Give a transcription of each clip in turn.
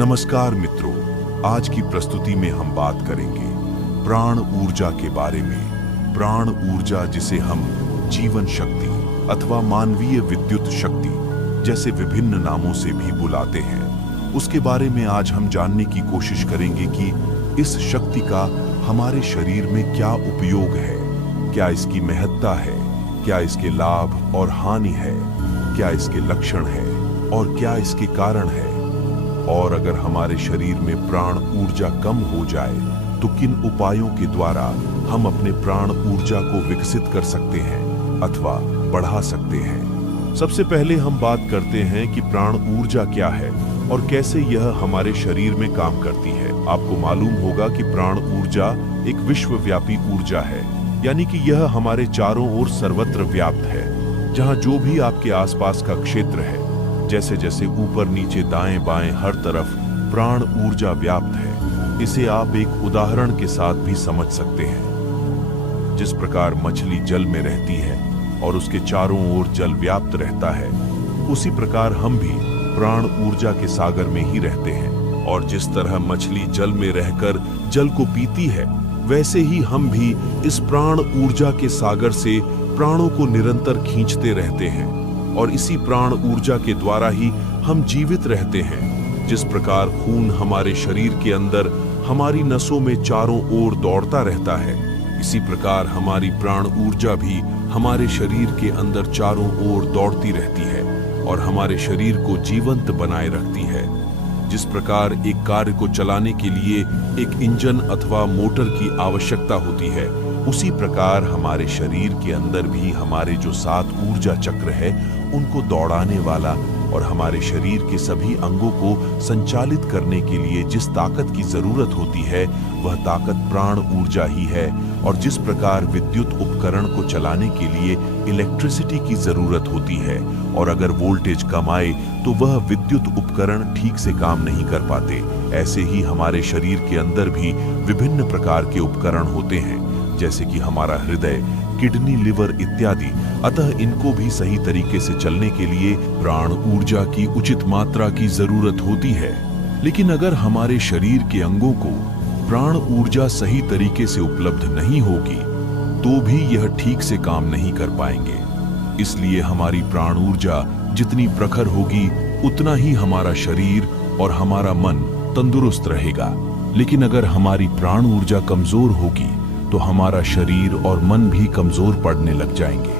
नमस्कार मित्रों, आज की प्रस्तुति में हम बात करेंगे प्राण ऊर्जा के बारे में। प्राण ऊर्जा, जिसे हम जीवन शक्ति अथवा मानवीय विद्युत शक्ति जैसे विभिन्न नामों से भी बुलाते हैं, उसके बारे में आज हम जानने की कोशिश करेंगे कि इस शक्ति का हमारे शरीर में क्या उपयोग है, क्या इसकी महत्ता है, क्या इसके लाभ और हानि है, क्या इसके लक्षण है और क्या इसके कारण है, और अगर हमारे शरीर में प्राण ऊर्जा कम हो जाए तो किन उपायों के द्वारा हम अपने प्राण ऊर्जा को विकसित कर सकते हैं अथवा बढ़ा सकते हैं। सबसे पहले हम बात करते हैं कि प्राण ऊर्जा क्या है और कैसे यह हमारे शरीर में काम करती है। आपको मालूम होगा कि प्राण ऊर्जा एक विश्वव्यापी ऊर्जा है, यानी कि यह हमारे चारों ओर सर्वत्र व्याप्त है। जहां जो भी आपके आसपास का क्षेत्र है, जैसे जैसे ऊपर नीचे दाएं बाएं हर तरफ प्राण ऊर्जा व्याप्त है। इसे आप एक उदाहरण के साथ भी समझ सकते हैं। जिस प्रकार मछली जल में रहती है और उसके चारों ओर जल व्याप्त रहता है, उसी प्रकार हम भी प्राण ऊर्जा के सागर में ही रहते हैं। और जिस तरह मछली जल में रहकर जल को पीती है, वैसे ही हम भी इस प्राण ऊर्जा के सागर से प्राणों को निरंतर खींचते रहते हैं और इसी प्राण ऊर्जा के द्वारा ही हम जीवित रहते हैं। जिस प्रकार खून हमारे शरीर के अंदर हमारी नसों में चारों ओर दौड़ता रहता है, इसी प्रकार हमारी प्राण ऊर्जा भी हमारे शरीर के अंदर चारों ओर दौड़ती रहती है और हमारे शरीर को जीवंत बनाए रखती है। जिस प्रकार एक कार्य को चलाने के लिए एक इंजन अथवा मोटर की आवश्यकता होती है, उसी प्रकार हमारे शरीर के अंदर भी हमारे जो 7 ऊर्जा चक्र है, उनको दौड़ाने वाला और हमारे शरीर के सभी अंगों को संचालित करने के लिए जिस ताकत की जरूरत होती है, वह ताकत प्राण ऊर्जा ही है। और जिस प्रकार विद्युत उपकरण को चलाने के लिए इलेक्ट्रिसिटी की जरूरत होती है और अगर वोल्टेज कम आए तो वह विद्युत उपकरण ठीक से काम नहीं कर पाते, ऐसे ही हमारे शरीर के अंदर भी विभिन्न प्रकार के उपकरण होते हैं, जैसे कि हमारा हृदय, किडनी, लिवर इत्यादि। अतः इनको भी सही तरीके से चलने के लिए प्राण ऊर्जा की उचित मात्रा की जरूरत होती है। लेकिन अगर हमारे शरीर के अंगों को प्राण ऊर्जा सही तरीके से उपलब्ध नहीं होगी तो भी यह ठीक से काम नहीं कर पाएंगे। इसलिए हमारी प्राण ऊर्जा जितनी प्रखर होगी, उतना ही हमारा शरीर और हमारा मन तंदुरुस्त रहेगा। लेकिन अगर हमारी प्राण ऊर्जा कमजोर होगी तो हमारा शरीर और मन भी कमजोर पड़ने लग जाएंगे।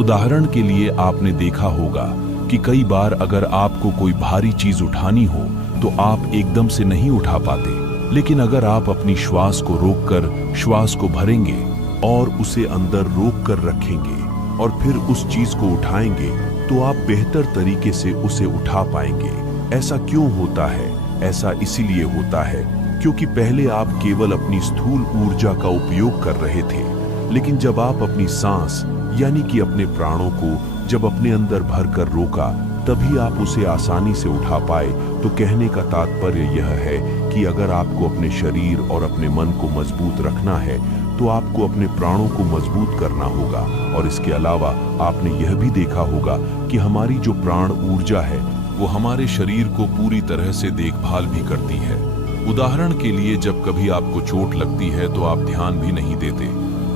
उदाहरण के लिए आपने देखा होगा कि कई बार अगर आपको कोई भारी चीज उठानी हो तो आप एकदम से नहीं उठा पाते, लेकिन अगर आप अपनी श्वास को रोककर श्वास को भरेंगे और उसे अंदर रोक कर रखेंगे और फिर उस चीज को उठाएंगे तो आप बेहतर तरीके से उसे उठा पाएंगे। ऐसा क्यों होता है? ऐसा इसीलिए होता है क्योंकि पहले आप केवल अपनी स्थूल ऊर्जा का उपयोग कर रहे थे, लेकिन जब आप अपनी सांस यानी कि अपने प्राणों को जब अपने अंदर भरकर रोका, तभी आप उसे आसानी से उठा पाए। तो कहने का तात्पर्य यह है कि अगर आपको अपने शरीर और अपने मन को मजबूत रखना है तो आपको अपने प्राणों को मजबूत करना होगा। और इसके अलावा आपने यह भी देखा होगा कि हमारी जो प्राण ऊर्जा है वो हमारे शरीर को पूरी तरह से देखभाल भी करती है। उदाहरण के लिए जब कभी आपको चोट लगती है तो आप ध्यान भी नहीं देते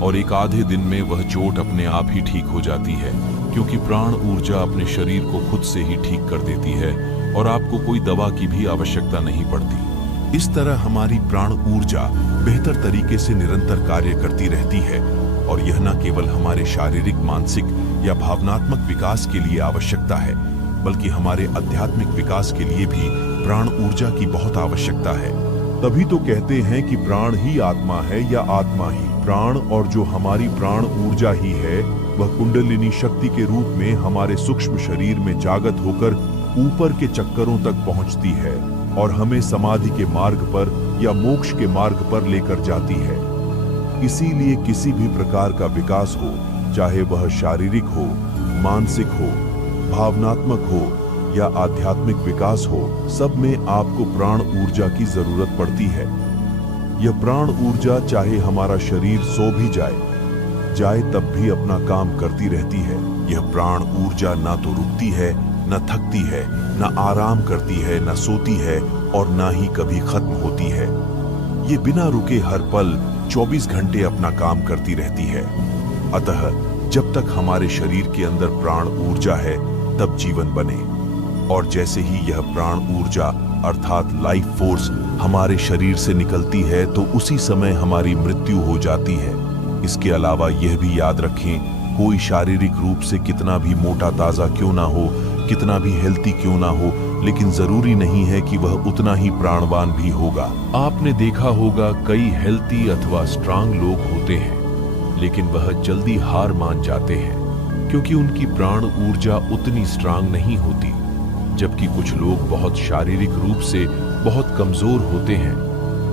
और एक आधे दिन में वह चोट अपने आप ही ठीक हो जाती है, क्योंकि प्राण ऊर्जा अपने शरीर को खुद से ही ठीक कर देती है और आपको कोई दवा की भी आवश्यकता नहीं पड़ती। इस तरह हमारी प्राण ऊर्जा बेहतर तरीके से निरंतर कार्य करती रहती है और यह न केवल हमारे शारीरिक, मानसिक या भावनात्मक विकास के लिए आवश्यकता है, बल्कि हमारे आध्यात्मिक विकास के लिए भी प्राण ऊर्जा की बहुत आवश्यकता है। तभी तो कहते हैं कि प्राण ही आत्मा है या आत्मा ही प्राण, और जो हमारी प्राण ऊर्जा ही है वह कुंडलिनी शक्ति के रूप में हमारे सूक्ष्म शरीर में जागृत होकर ऊपर के चक्करों तक पहुंचती है और हमें समाधि के मार्ग पर या मोक्ष के मार्ग पर लेकर जाती है। इसीलिए किसी भी प्रकार का विकास हो, चाहे वह शारीरिक हो, मानसिक हो, भावनात्मक हो या आध्यात्मिक विकास हो, सब में आपको प्राण ऊर्जा की जरूरत पड़ती है। यह प्राण ऊर्जा चाहे हमारा शरीर सो भी जाए तब भी अपना काम करती रहती है। यह प्राण ऊर्जा ना तो रुकती है न थकती है, न आराम करती है, न सोती है और न ही कभी खत्म होती है। ये बिना रुके हर पल 24 घंटे अपना काम करती रहती है। अतः जब तक हमारे शरीर के अंदर प्राण ऊर्जा है तब जीवन बने, और जैसे ही यह प्राण ऊर्जा अर्थात लाइफ फोर्स हमारे शरीर से निकलती है तो उसी समय हमारी मृत्यु हो जाती है। इसके अलावा यह भी याद रखें, कोई शारीरिक रूप से कितना भी मोटा ताजा क्यों ना हो, कितना भी हेल्थी क्यों ना हो, लेकिन जरूरी नहीं है कि वह उतना ही प्राणवान भी होगा। आपने देखा होगा कई हेल्थी अथवा स्ट्रांग लोग होते हैं, लेकिन वह जल्दी हार मान जाते हैं क्योंकि उनकी प्राण ऊर्जा उतनी स्ट्रांग नहीं होती। जबकि कुछ लोग बहुत शारीरिक रूप से बहुत कमजोर होते हैं,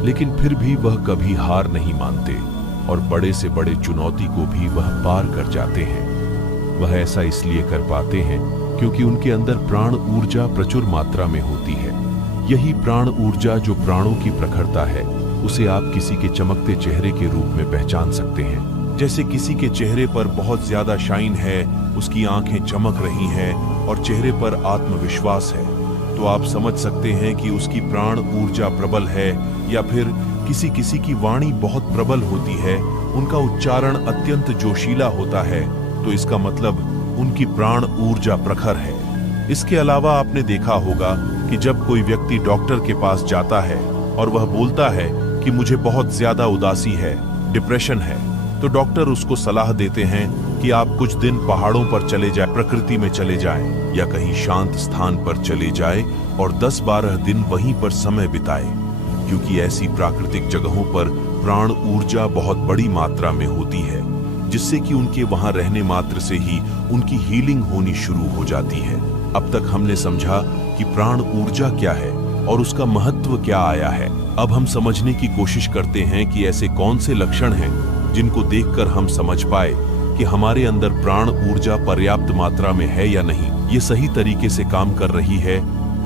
लेकिन फिर भी वह कभी हार नहीं मानते और बड़े से बड़े चुनौती को भी वह पार कर जाते हैं। वह ऐसा इसलिए कर पाते हैं क्योंकि उनके अंदर प्राण ऊर्जा प्रचुर मात्रा में होती है। यही प्राण ऊर्जा जो प्राणों की प्रखरता है, उसे आप किसी के चमकते चेहरे के रूप में पहचान सकते हैं। जैसे किसी के चेहरे पर बहुत ज्यादा शाइन है, उसकी आंखें चमक रही हैं और चेहरे पर आत्मविश्वास है, तो आप समझ सकते हैं कि उसकी प्राण ऊर्जा प्रबल है। या फिर किसी किसी की वाणी बहुत प्रबल होती है, उनका उच्चारण अत्यंत जोशीला होता है, तो इसका मतलब उनकी प्राण ऊर्जा प्रखर है। इसके अलावा आपने देखा होगा कि जब कोई व्यक्ति डॉक्टर के पास जाता है और वह बोलता है कि मुझे बहुत ज्यादा उदासी है, डिप्रेशन है, तो डॉक्टर उसको सलाह देते हैं कि आप कुछ दिन पहाड़ों पर चले जाएं, प्रकृति में चले जाएं या कहीं शांत स्थान पर चले जाएं और 10-12 दिन वहीं पर समय बिताएं, क्योंकि ऐसी प्राकृतिक जगहों पर प्राण ऊर्जा बहुत बड़ी मात्रा में होती है, जिससे कि उनके वहां रहने मात्र से ही उनकी हीलिंग होनी शुरू हो जाती है। अब तक हमने समझा कि प्राण ऊर्जा क्या है और उसका महत्व क्या आया है। अब हम समझने की कोशिश करते हैं कि ऐसे कौन से लक्षण हैं जिनको देखकर हम समझ पाए कि हमारे अंदर प्राण ऊर्जा पर्याप्त मात्रा में है या नहीं, ये सही तरीके से काम कर रही है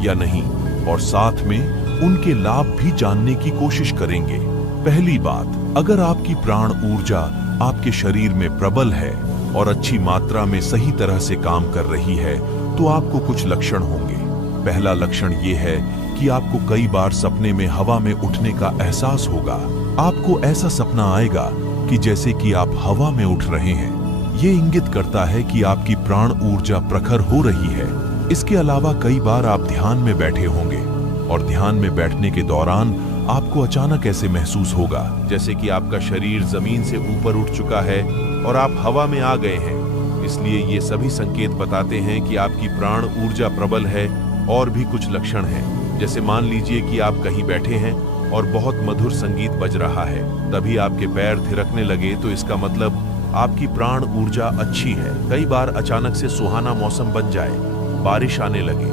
या नहीं, और साथ में उनके लाभ भी जानने की कोशिश करेंगे। पहली बात, अगर आपकी प्राण ऊर्जा आपके शरीर में प्रबल है और अच्छी मात्रा में सही तरह से काम कर रही है, तो आपको कुछ लक्षण होंगे। पहला लक्षण ये है कि आपको कई बार सपने में हवा में उठने का एहसास होगा। आपको ऐसा सपना आएगा कि जैसे कि आप हवा में उठ रहे हैं। ये इंगित करता है कि आपकी प्राण ऊर्जा प्रखर हो रही है। इसके अलावा कई बार आप ध्यान में बैठे होंगे और ध्यान में बैठने के दौरान आपको अचानक ऐसे महसूस होगा जैसे कि आपका शरीर जमीन से ऊपर उठ चुका है और आप हवा में आ गए हैं। इसलिए ये सभी संकेत बताते हैं कि आपकी प्राण ऊर्जा प्रबल है। और भी कुछ लक्षण हैं, जैसे मान लीजिए कि आप कहीं बैठे हैं और बहुत मधुर संगीत बज रहा है, तभी आपके पैर थिरकने लगे, तो इसका मतलब आपकी प्राण ऊर्जा अच्छी है। कई बार अचानक से सुहाना मौसम बन जाए, बारिश आने लगे,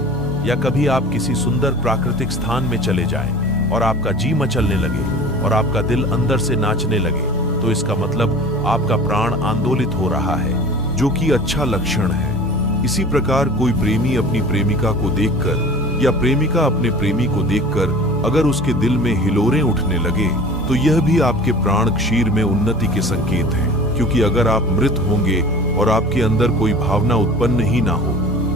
या कभी आप किसी सुंदर प्राकृतिक स्थान में चले जाएं और आपका जी मचलने लगे और आपका दिल अंदर से नाचने लगे, तो इसका मतलब आपका प्राण आंदोलित हो रहा है, जो कि अच्छा लक्षण है। इसी प्रकार कोई प्रेमी अपनी प्रेमिका को देखकर या प्रेमिका अपने प्रेमी को देखकर अगर उसके दिल में हिलोरें उठने लगे, तो यह भी आपके प्राण क्षीर में उन्नति के संकेत हैं। क्योंकि अगर आप मृत होंगे और आपके अंदर कोई भावना उत्पन्न ही ना हो,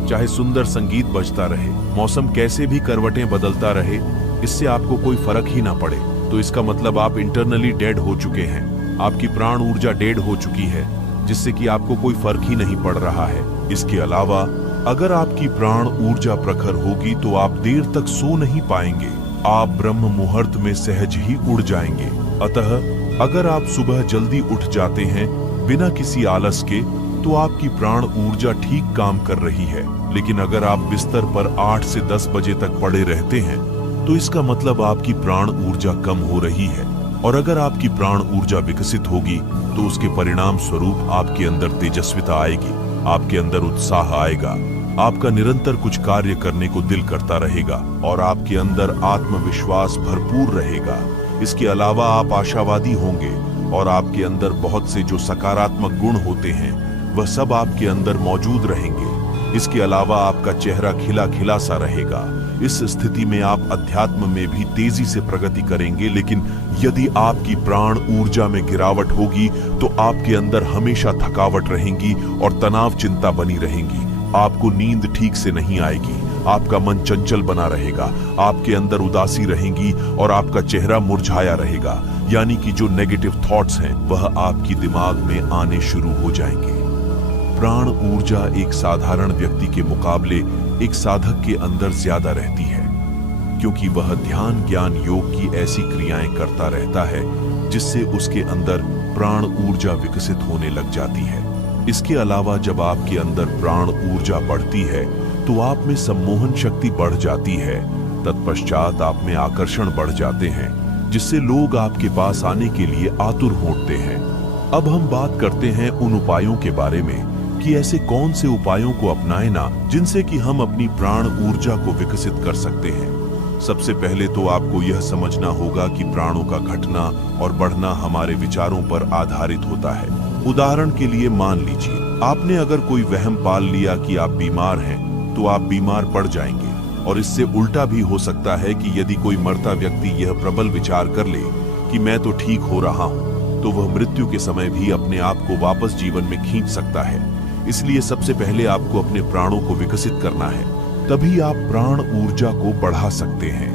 चाहे सुंदर संगीत बजता रहे, मौसम कैसे भी करवटें बदलता रहे, इससे आपको कोई फर्क ही ना पड़े, तो इसका मतलब आप इंटरनली डेड हो चुके हैं। आपकी प्राण ऊर्जा डेड हो चुकी है, जिससे कि आपको कोई फर्क ही नहीं पड़ रहा है। इसके अलावा अगर आपकी प्राण ऊर्जा प्रखर होगी तो आप देर तक सो नहीं पाएंगे, आप ब्रह्म मुहूर्त में सहज ही उड़ जाएंगे। अतः अगर आप सुबह जल्दी उठ जाते हैं बिना किसी आलस के, तो आपकी प्राण ऊर्जा ठीक काम कर रही है। लेकिन अगर आप बिस्तर पर 8 से 10 बजे तक पड़े रहते हैं, तो इसका मतलब आपकी प्राण ऊर्जा कम हो रही है। और अगर आपकी प्राण ऊर्जा विकसित होगी, तो उसके परिणाम स्वरूप आपके अंदर तेजस्विता आएगी, आपके अंदर उत्साह आएगा, आपका निरंतर कुछ कार्य करने को दिल करता रहेगा और आपके अंदर आत्मविश्वास भरपूर रहेगा। इसके अलावा आप आशावादी होंगे और आपके अंदर बहुत से जो सकारात्मक गुण होते हैं, वह सब आपके अंदर मौजूद रहेंगे। इसके अलावा आपका चेहरा खिला खिला सा रहेगा। इस स्थिति में आप अध्यात्म में भी तेजी से प्रगति करेंगे। लेकिन यदि आपकी प्राण ऊर्जा में गिरावट होगी, तो आपके अंदर हमेशा थकावट रहेगी और तनाव चिंता बनी रहेगी। आपको नींद ठीक से नहीं आएगी, आपका मन चंचल बना रहेगा, आपके अंदर उदासी रहेगी और आपका चेहरा मुरझाया रहेगा। यानी कि जो नेगेटिव थॉट्स हैं वह आपकी दिमाग में आने शुरू हो जाएंगे। प्राण ऊर्जा एक साधारण व्यक्ति के मुकाबले एक साधक के अंदर ज्यादा रहती है, क्योंकि वह ध्यान ज्ञान योग की ऐसी क्रियाएं करता रहता है जिससे उसके अंदर प्राण ऊर्जा विकसित होने लग जाती है। इसके अलावा जब आपके अंदर प्राण ऊर्जा बढ़ती है तो आप में सम्मोहन शक्ति बढ़ जाती है। तत्पश्चात आप में आकर्षण बढ़ जाते हैं, जिससे लोग आपके पास आने के लिए आतुर होते हैं। अब हम बात करते हैं उन उपायों के बारे में कि ऐसे कौन से उपायों को अपनाएं ना जिनसे कि हम अपनी प्राण ऊर्जा को विकसित कर सकते हैं। सबसे पहले तो आपको यह समझना होगा कि प्राणों का घटना और बढ़ना हमारे विचारों पर आधारित होता है। उदाहरण के लिए मान लीजिए आपने अगर कोई वहम पाल लिया कि आप बीमार हैं तो आप बीमार पड़ जाएंगे, और इससे उल्टा भी हो सकता है कि यदि कोई मरता व्यक्ति यह प्रबल विचार कर ले कि मैं तो ठीक हो रहा हूं, तो वह मृत्यु के समय भी अपने आप को वापस जीवन में खींच सकता है। इसलिए सबसे पहले आपको अपने प्राणों को विकसित करना है, तभी आप प्राण ऊर्जा को बढ़ा सकते हैं।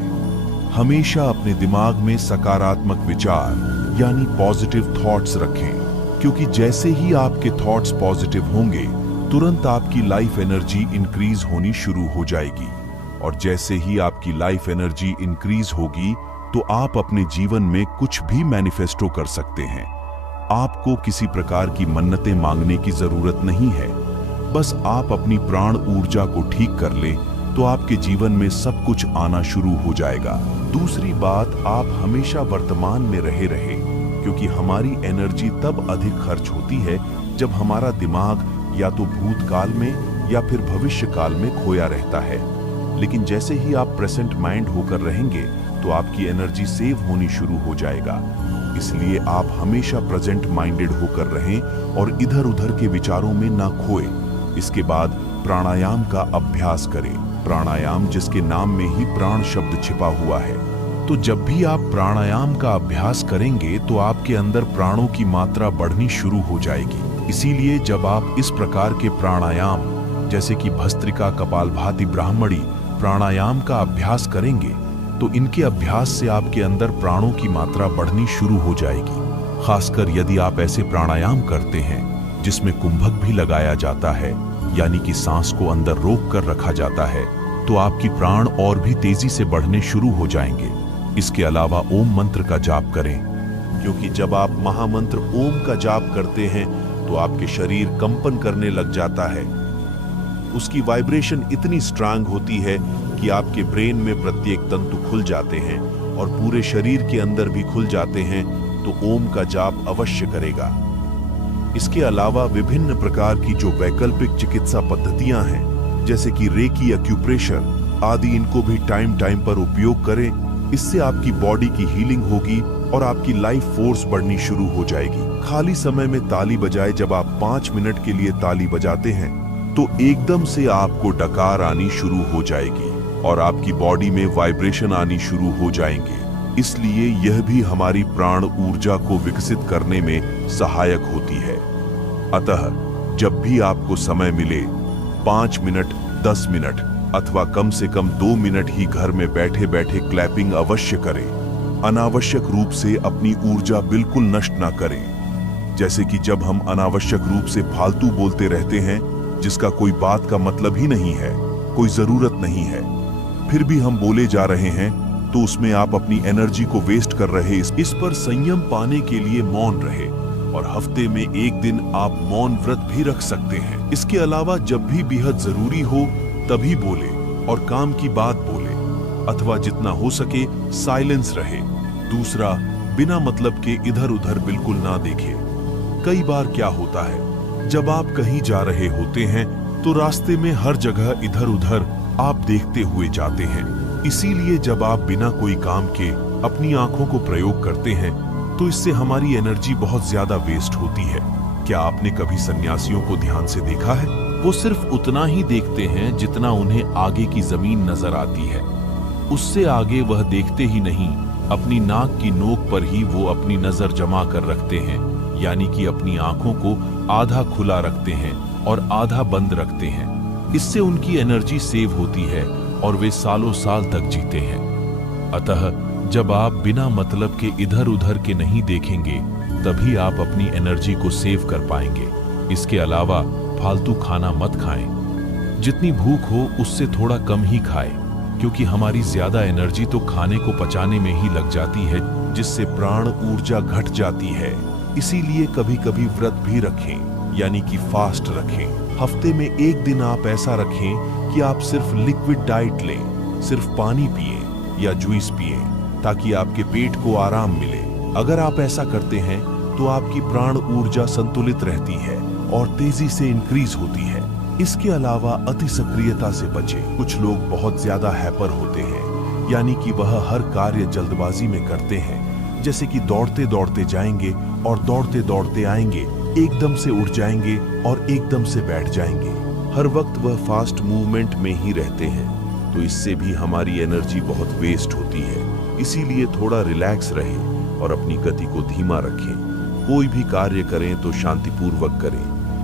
हमेशा अपने दिमाग में सकारात्मक विचार यानी पॉजिटिव थॉट्स रखें, क्योंकि जैसे ही आपके थॉट्स पॉजिटिव होंगे तुरंत आपकी लाइफ एनर्जी इंक्रीज होनी शुरू हो जाएगी, और जैसे ही आपकी लाइफ एनर्जी इंक्रीज होगी तो आप अपने जीवन में कुछ भी मैनिफेस्टो कर सकते हैं। आपको किसी प्रकार की मन्नतें मांगने की जरूरत नहीं है, बस आप अपनी प्राण ऊर्जा को ठीक कर ले तो आपके जीवन में सब कुछ आना शुरू हो जाएगा। दूसरी बात, आप हमेशा वर्तमान में रहे, क्योंकि हमारी एनर्जी तब अधिक खर्च होती है जब हमारा दिमाग या तो भूतकाल में या फिर भविष्य काल में खोया रहता है। लेकिन जैसे ही आप प्रेजेंट माइंड होकर रहेंगे तो आपकी एनर्जी सेव होनी शुरू हो जाएगा। इसलिए आप हमेशा प्रेजेंट माइंडेड होकर रहें और इधर उधर के विचारों में ना खोए। इसके बाद प्राणायाम का अभ्यास करें। प्राणायाम जिसके नाम में ही प्राण शब्द छिपा हुआ है। तो जब भी आप प्राणायाम का अभ्यास करेंगे तो आपके अंदर प्राणों की मात्रा बढ़नी शुरू हो जाएगी। इसीलिए जब आप इस प्रकार के प्राणायाम जैसे कि भस्त्रिका, कपालभाति, ब्राह्मणी प्राणायाम का अभ्यास करेंगे तो इनके अभ्यास से आपके अंदर प्राणों की मात्रा बढ़नी शुरू हो जाएगी। खासकर यदि आप ऐसे प्राणायाम करते हैं जिसमें कुंभक भी लगाया जाता है, यानी कि सांस को अंदर रोक कर रखा जाता है, तो आपकी प्राण और भी तेजी से बढ़ने शुरू हो जाएंगे। इसके अलावा ओम मंत्र का जाप करें, क्योंकि जब आप महामंत्र ओम का जाप करते हैं तो आपके शरीर कंपन करने लग जाता है। उसकी वाइब्रेशन इतनी स्ट्रांग होती है कि आपके ब्रेन में प्रत्येक तंतु खुल जाते हैं और पूरे शरीर के अंदर भी खुल जाते हैं। तो ओम का जाप अवश्य करेगा। इसके अलावा विभिन्न प्रकार की जो वैकल्पिक चिकित्सा पद्धतियां हैं जैसे कि रेकी, एक्यूप्रेशर आदि, इनको भी टाइम टाइम पर उपयोग करें। इससे आपकी बॉडी की हीलिंग होगी और आपकी लाइफ फोर्स बढ़नी शुरू हो जाएगी। खाली समय में ताली बजाए जब आप 5 मिनट के लिए ताली बजाते हैं तो एकदम से आपको डकार आनी शुरू हो जाएगी और आपकी बॉडी में वाइब्रेशन आनी शुरू हो जाएंगे। इसलिए यह भी हमारी प्राण ऊर्जा को विकसित करने में सहायक होती है। अतः जब भी आपको समय मिले 5 मिनट, 10 मिनट अथवा कम से कम 2 मिनट ही घर में बैठे बैठे क्लैपिंग अवश्य करें। अनावश्यक रूप से अपनी ऊर्जा बिल्कुल नष्ट ना करें। जैसे कि जब हम अनावश्यक रूप से फालतू बोलते रहते हैं जिसका कोई बात का मतलब ही नहीं है, कोई जरूरत नहीं है, फिर भी हम बोले जा रहे हैं, तो उसमें आप अपनी एनर्जी को वेस्ट कर रहे। इस पर संयम पाने के लिए मौन रहे और हफ्ते में 1 दिन आप मौन व्रत भी रख सकते हैं। इसके अलावा जब भी बेहद जरूरी हो तभी बोले और काम की बात बोले, अथवा जितना हो सके साइलेंस रहे। दूसरा, बिना मतलब के इधर उधर बिल्कुल ना देखे। कई बार क्या होता है, जब आप कहीं जा रहे होते हैं तो रास्ते में हर जगह इधर उधर आप देखते हुए जाते हैं। इसीलिए जब आप बिना कोई काम के अपनी आंखों को प्रयोग करते हैं तो इससे हमारी एनर्जी बहुत ज्यादा वेस्ट होती है। क्या आपने कभी सन्यासियों को ध्यान से देखा है? वो सिर्फ उतना ही देखते हैं जितना उन्हें आगे की जमीन नजर आती है, उससे आगे वह देखते ही नहीं। अपनी नाक की नोक पर ही वो अपनी नजर जमा कर रखते हैं, यानी कि अपनी आंखों को आधा खुला रखते हैं और आधा बंद रखते हैं। इससे उनकी एनर्जी सेव होती है और वे सालों साल तक जीते हैं। अतः जब आप बिना मतलब के इधर उधर के नहीं देखेंगे, तभी आप अपनी एनर्जी को सेव कर पाएंगे। इसके अलावा फालतू खाना मत खाएं। जितनी भूख हो उससे थोड़ा कम ही खाएं, क्योंकि हमारी ज्यादा एनर्जी तो खाने को पचाने में ही लग जाती है, जिससे प्राण ऊर्जा घट जाती है। इसीलिए कभी कभी व्रत भी रखें, यानी कि फास्ट रखें। हफ्ते में एक दिन आप ऐसा रखें कि आप सिर्फ लिक्विड डाइट लें, सिर्फ पानी पिए या जूस पिए, ताकि आपके पेट को आराम मिले। अगर आप ऐसा करते हैं तो आपकी प्राण ऊर्जा संतुलित रहती है और तेजी से इंक्रीज होती है। इसके अलावा अति सक्रियता से बचें। कुछ लोग बहुत ज्यादा हैपर होते हैं, यानी कि वह हर कार्य जल्दबाजी में करते हैं, जैसे कि दौड़ते दौड़ते जाएंगे और दौड़ते दौड़ते आएंगे, एकदम से उठ जाएंगे और एकदम से बैठ जाएंगे। हर वक्त वह फास्ट मूवमेंट में ही रहते हैं, तो इससे भी हमारी एनर्जी बहुत वेस्ट होती है। इसीलिए थोड़ा रिलैक्स रहें और अपनी गति को धीमा रखें। कोई भी कार्य करें तो शांतिपूर्वक करें,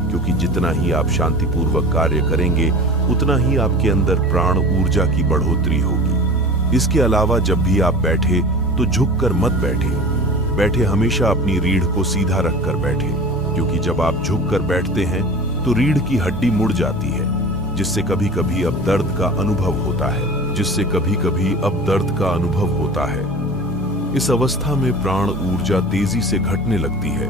क्योंकि जितना ही आप शांतिपूर्वक कार्य करेंगे, उतना ही आपके अंदर प्राण ऊर्जा की बढ़ोतरी होगी। इसके अलावा जब भी आप बैठे तो झुककर मत बैठे हमेशा अपनी रीढ़ को सीधा रखकर बैठे, क्योंकि जब आप झुककर बैठते हैं तो रीढ़ की हड्डी मुड़ जाती है, जिससे कभी कभी अब दर्द का अनुभव होता है। इस अवस्था में प्राण ऊर्जा तेजी से घटने लगती है।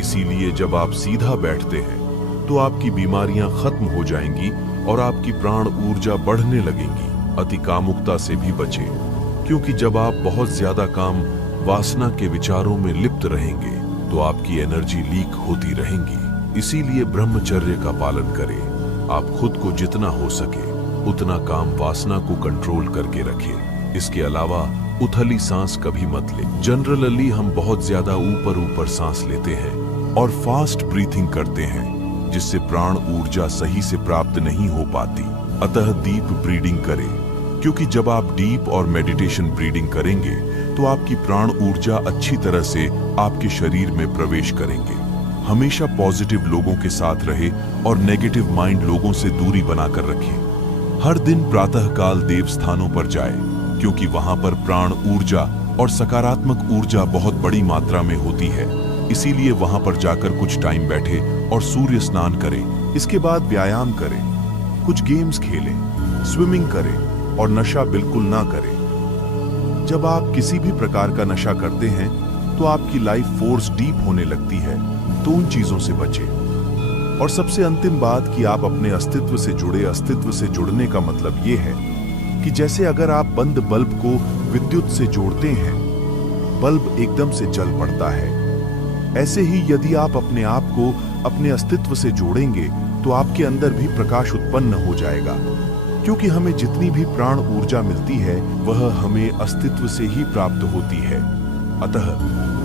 इसीलिए जब आप सीधा बैठते हैं तो आपकी बीमारियां खत्म हो जाएंगी और आपकी प्राण ऊर्जा बढ़ने लगेगी। अति कामुकता से भी बचें, क्योंकि जब आप बहुत ज्यादा काम वासना के विचारों में लिप्त रहेंगे तो आपकी एनर्जी लीक होती रहेंगी। इसीलिए ब्रह्मचर्य का पालन करें। आप खुद को जितना हो सके उतना काम वासना को कंट्रोल करके रखें। इसके अलावा उथली सांस कभी मत लें। जनरली हम बहुत ज्यादा ऊपर सांस लेते हैं और फास्ट ब्रीथिंग करते हैं, जिससे प्राण ऊर्जा सही से प्राप्त नहीं हो पाती। अतः डीप ब्रीदिंग करें, क्योंकि जब आप डीप और मेडिटेशन ब्रीदिंग करेंगे तो आपकी प्राण ऊर्जा अच्छी तरह से आपके शरीर में प्रवेश करेंगे। हमेशा पॉजिटिव लोगों के साथ रहे और नेगेटिव माइंड लोगों से दूरी बनाकर रखें। हर दिन प्रातःकाल देव स्थानों पर जाए, क्योंकि वहां पर प्राण ऊर्जा और सकारात्मक ऊर्जा बहुत बड़ी मात्रा में होती है। इसीलिए वहां पर जाकर कुछ टाइम बैठे और सूर्य स्नान करें। इसके बाद व्यायाम करें, कुछ गेम्स खेलें, स्विमिंग करें और नशा बिल्कुल ना करें। जब आप किसी भी प्रकार का नशा करते हैं तो आपकी लाइफ फोर्स डीप होने लगती है, तो उन चीजों से बचें। और सबसे अंतिम बात कि आप अपने अस्तित्व से जुड़े। अस्तित्व से जुड़ने का मतलब ये है कि जैसे अगर आप बंद बल्ब को विद्युत से जोड़ते हैं, बल्ब एकदम से जल पड़ता है। ऐसे ही यदि आप अपने आप को अपने अस्तित्व से जोड़ेंगे तो आपके अंदर भी प्रकाश उत्पन्न हो जाएगा, क्योंकि हमें जितनी भी प्राण ऊर्जा मिलती है वह हमें अस्तित्व से ही प्राप्त होती है। अतः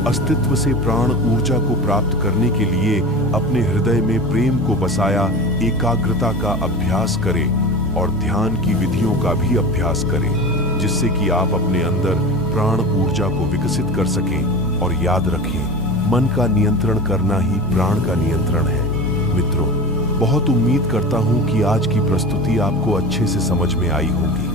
अस्तित्व से प्राण ऊर्जा को प्राप्त करने के लिए अपने हृदय में प्रेम को बसाया एकाग्रता का अभ्यास करें और ध्यान की विधियों का भी अभ्यास करें, जिससे कि आप अपने अंदर प्राण ऊर्जा को विकसित कर सकें। और याद रखें, मन का नियंत्रण करना ही प्राण का नियंत्रण है। मित्रों, बहुत उम्मीद करता हूं कि आज की प्रस्तुति आपको अच्छे से समझ में आई होगी।